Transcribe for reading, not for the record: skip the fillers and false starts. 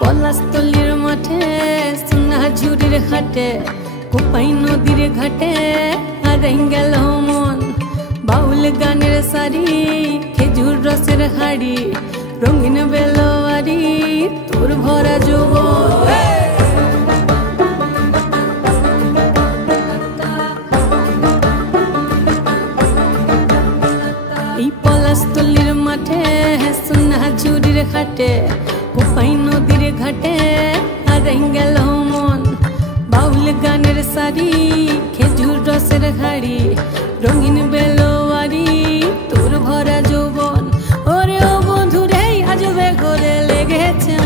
পলাশতলির মাঠে সোনা ঝুরির ঘাটে কোপাই নদীর ঘাটে হারাই গেল মন। বাউল গানের সারি খেজুর রসের হাড়ি রঙিন বেলোয়ারি তোর ভরা যৌবন। এই পলাশতলির মাঠে সোনা ঝুরির ঘাটে কোপাই নদীর ঘাটে হারাই গেল মন। বাউল গানের সারি খেজুর রসের হাড়ি রঙিন বেলোয়ারি তোর ভরা যৌবন। ওরে ও বন্ধুরে আজবে ঘরে লেগেছে